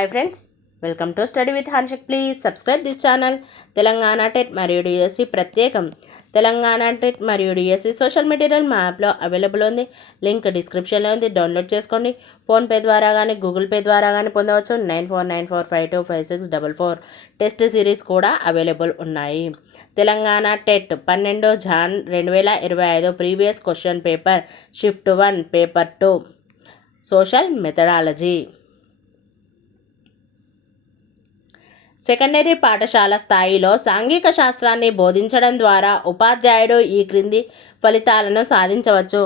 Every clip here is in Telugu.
Hi friends, welcome to Study with Hanshik. Please subscribe this channel. Telangana TET మరియు డిఎస్సి ప్రత్యేకం. తెలంగాణ టెట్ మరియు డిఎస్సి సోషల్ మెటీరియల్ మా యాప్లో అవైలబుల్ ఉంది. లింక్ డిస్క్రిప్షన్లో ఉంది. డౌన్లోడ్ చేసుకోండి. ఫోన్పే ద్వారా కానీ గూగుల్ పే ద్వారా కానీ పొందవచ్చు. 9494525644 టెస్ట్ సిరీస్ కూడా అవైలబుల్ ఉన్నాయి. Telangana TET 12 Jan 2025 previous question paper shift 1 paper 2 social methodology. Secondary పాఠశాల స్థాయిలో సాంఘిక శాస్త్రాన్ని బోధించడం ద్వారా ఉపాధ్యాయుడు ఈ క్రింది ఫలితాలను సాధించవచ్చు.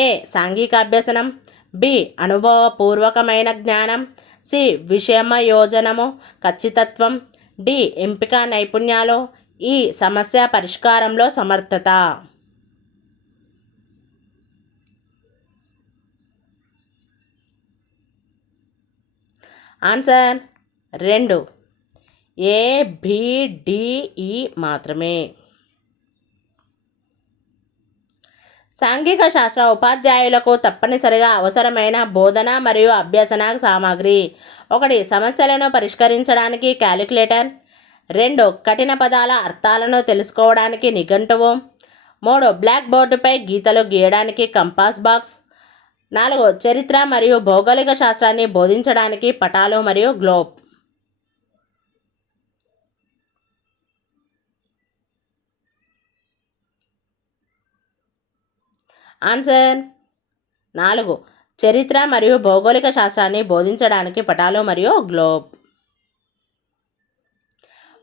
ఏ. సాంఘికాభ్యసనం. బి. అనుభవపూర్వకమైన జ్ఞానం. సి. విషమయోజనము ఖచ్చితత్వం. డి. ఎంపిక నైపుణ్యాలు. ఈ. సమస్య పరిష్కారంలో సమర్థత. ఆన్సర్ 2. ABDE మాత్రమే. సాంఘిక శాస్త్ర ఉపాధ్యాయులకు తప్పనిసరిగా అవసరమైన బోధన మరియు అభ్యసన సామాగ్రి. 1. సమస్యలను పరిష్కరించడానికి క్యాలిక్యులేటర్. 2. కఠిన పదాల అర్థాలను తెలుసుకోవడానికి నిఘంటువు. 3. బ్లాక్ బోర్డుపై గీతలు గీయడానికి కంపాస్ బాక్స్. 4. చరిత్ర మరియు భౌగోళిక శాస్త్రాన్ని బోధించడానికి పటాలు మరియు గ్లోబ్. ఆన్సర్ 4. చరిత్ర మరియు భౌగోళిక శాస్త్రాన్ని బోధించడానికి పటాలు మరియు గ్లోబ్.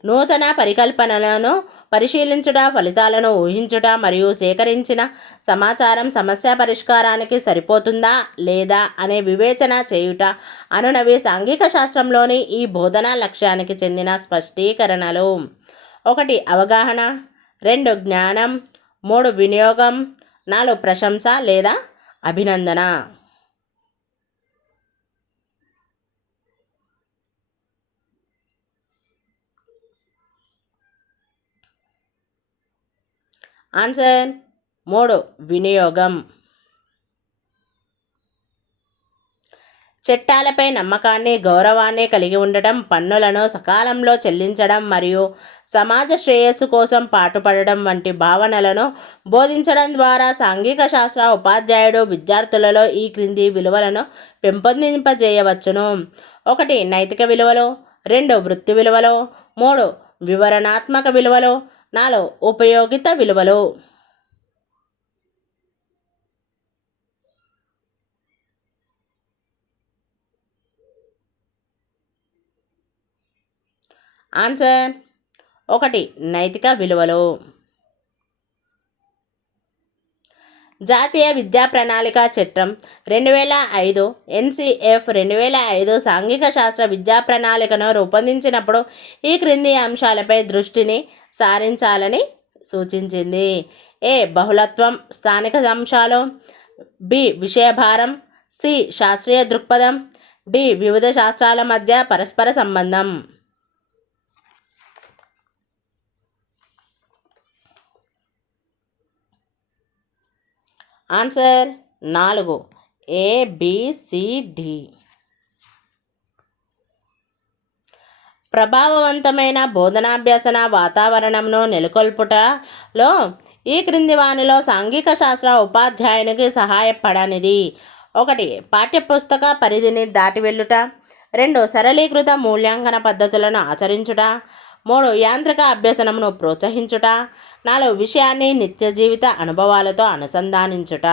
నూతన పరికల్పనలను పరిశీలించుట, ఫలితాలను ఊహించుట మరియు సేకరించిన సమాచారం సమస్య పరిష్కారానికి సరిపోతుందా లేదా అనే వివేచన చేయుట అనునవి సాంఘిక శాస్త్రంలోని ఈ బోధనా లక్ష్యానికి చెందిన స్పష్టీకరణలు. 1. అవగాహన. 2. జ్ఞానం. 3. వినియోగం. 4. ప్రశంస లేదా అభినందన. ఆన్సర్ 3. వినియోగం. చట్టాలపై నమ్మకాన్ని, గౌరవాన్ని కలిగి ఉండటం, పన్నులను సకాలంలో చెల్లించడం మరియు సమాజ శ్రేయస్సు కోసం పాటుపడడం వంటి భావనలను బోధించడం ద్వారా సాంఘిక శాస్త్ర ఉపాధ్యాయుడు విద్యార్థులలో ఈ క్రింది విలువలను పెంపొందింపజేయవచ్చును. 1. నైతిక విలువలు. 2. వృత్తి విలువలు. 3. వివరణాత్మక విలువలు. 4. ఉపయోగిత విలువలు. ఆన్సర్ 1. నైతిక విలువలు. జాతీయ విద్యా ప్రణాళిక చట్టం 2005 NCF 2005 సాంఘిక శాస్త్ర విద్యా ప్రణాళికను రూపొందించినప్పుడు ఈ క్రింది అంశాలపై దృష్టిని సారించాలని సూచించింది. ఏ. బహుళత్వం, స్థానిక అంశాలు. బి. విషయభారం. సి. శాస్త్రీయ దృక్పథం. డి. వివిధ శాస్త్రాల మధ్య పరస్పర సంబంధం. ఆన్సర్ 4. ABCD. ప్రభావవంతమైన బోధనాభ్యసన వాతావరణంను నెలకొల్పుటలో ఈ క్రింది వానిలో సాంఘిక శాస్త్ర ఉపాధ్యాయునికి సహాయపడనిది. 1. పాఠ్యపుస్తక పరిధిని దాటి వెళ్ళుట. 2. సరళీకృత మూల్యాంకన పద్ధతులను ఆచరించుట. 3. యాంత్రిక అభ్యసనమును ప్రోత్సహించుట. 4. విషయాన్ని నిత్య జీవిత అనుభవాలతో అనుసంధానించుట.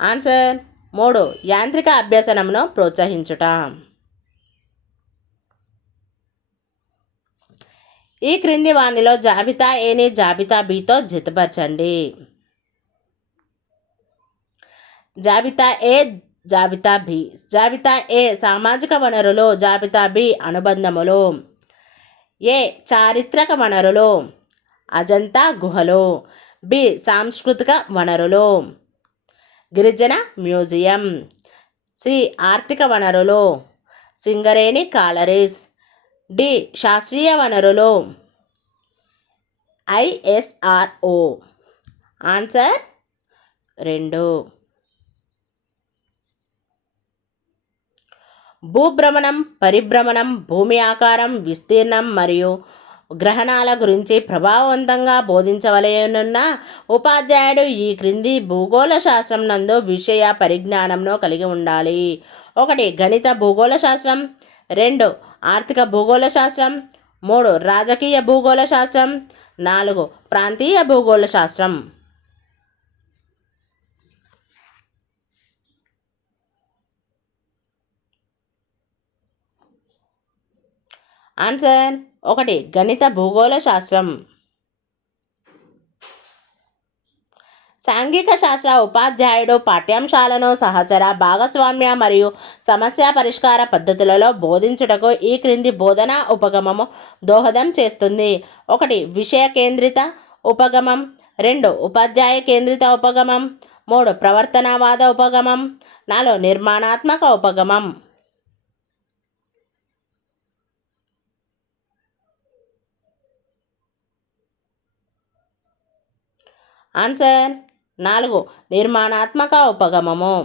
ఆన్సర్ 3. యాంత్రిక అభ్యసనమును ప్రోత్సహించుట. ఈ క్రింది వానిలో జాబితా ఏని జాబితా బితో జతపరచండి. జాబితా ఏ, జాబితా బి. జాబితా ఏ సామాజిక వనరులు. జాబితా బి అనుబంధములు. ఏ. చారిత్రక వనరులు. అజంతా గుహలు. బి. సాంస్కృతిక వనరులు. గిరిజన మ్యూజియం. సి. ఆర్థిక వనరులు. సింగరేణి కాలరీస్. డి. శాస్త్రీయ వనరులు. ISRO. ఆన్సర్ 2. భూభ్రమణం, పరిభ్రమణం, భూమి ఆకారం, విస్తీర్ణం మరియు గ్రహణాల గురించి ప్రభావవంతంగా బోధించవలెనున్న ఉపాధ్యాయుడు ఈ క్రింది భూగోళ శాస్త్రం నందు విషయ పరిజ్ఞానంను కలిగి ఉండాలి. 1. గణిత భూగోళ శాస్త్రం. 2. ఆర్థిక భూగోళ శాస్త్రం. 3. రాజకీయ భూగోళ శాస్త్రం. 4. ప్రాంతీయ భూగోళ శాస్త్రం. ఆన్సర్ 1. గణిత భూగోళ శాస్త్రం. సాంఘిక శాస్త్ర ఉపాధ్యాయుడు పాఠ్యాంశాలను సహచర భాగస్వామ్య మరియు సమస్య పరిష్కార పద్ధతులలో బోధించుటకు ఈ క్రింది బోధనా ఉపగమము దోహదం చేస్తుంది. 1. విషయ కేంద్రిత ఉపగమం. 2. ఉపాధ్యాయ కేంద్రిత ఉపగమం. 3. ప్రవర్తనవాద ఉపగమం. 4. నిర్మాణాత్మక ఉపగమం. ఆన్సర్ 4. నిర్మాణాత్మక ఉపగమము.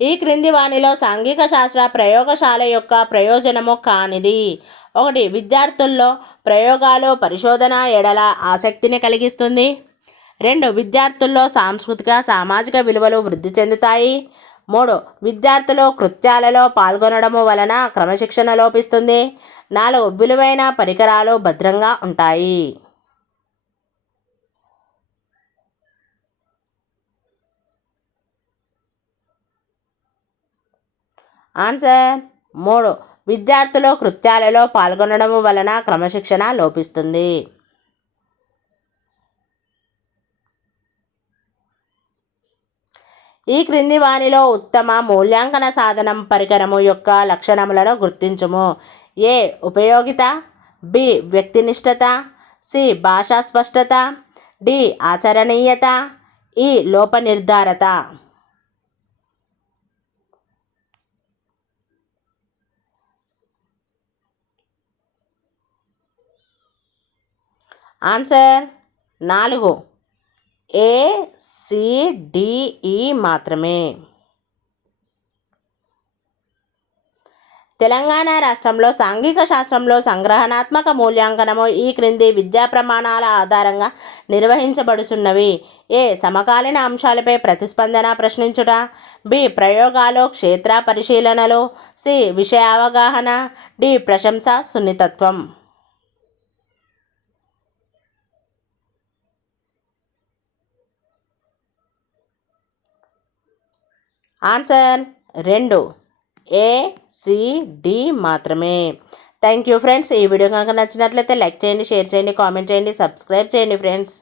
ఈ క్రింది వానిలో సాంఘిక శాస్త్ర ప్రయోగశాల యొక్క ప్రయోజనము కానిది. 1. విద్యార్థుల్లో ప్రయోగాలు పరిశోధన ఎడల ఆసక్తిని కలిగిస్తుంది. 2. విద్యార్థుల్లో సాంస్కృతిక సామాజిక విలువలు వృద్ధి చెందుతాయి. 3. విద్యార్థులు కృత్యాలలో పాల్గొనడము వలన క్రమశిక్షణ లోపిస్తుంది. 4. విలువైన పరికరాలు భద్రంగా ఉంటాయి. ఆన్సర్ 3. విద్యార్థులు కృత్యాలలో పాల్గొనడం వలన క్రమశిక్షణ లోపిస్తుంది. ఈ క్రింది వానిలో ఉత్తమ మూల్యాంకన సాధనం పరికరము యొక్క లక్షణములను గుర్తించుము. ఏ. ఉపయోగిత. బి. వ్యక్తినిష్టత. సి. భాషా స్పష్టత. డి. ఆచరణీయత. ఈ. లోప నిర్ధారత. ఆన్సర్ 4. ఏ, సి, డి, ఈ మాత్రమే. తెలంగాణ రాష్ట్రంలో సాంఘిక శాస్త్రంలో సంగ్రహణాత్మక మూల్యాంకనము ఈ క్రింది విద్యా ప్రమాణాల ఆధారంగా నిర్వహించబడుచున్నవి. ఏ. సమకాలీన అంశాలపై ప్రతిస్పందన ప్రశ్నించుట. బి. ప్రయోగాలు క్షేత్ర పరిశీలనలు. సి. విషయ అవగాహన. డి. ప్రశంస సున్నితత్వం. ఆన్సర్ 2. ఏ, సి, డి మాత్రమే. Thank you friends. ఈ వీడియో కనుక నచ్చినట్లయితే లైక్ చేయండి, షేర్ చేయండి, కామెంట్ చేయండి, సబ్స్క్రైబ్ చేయండి ఫ్రెండ్స్.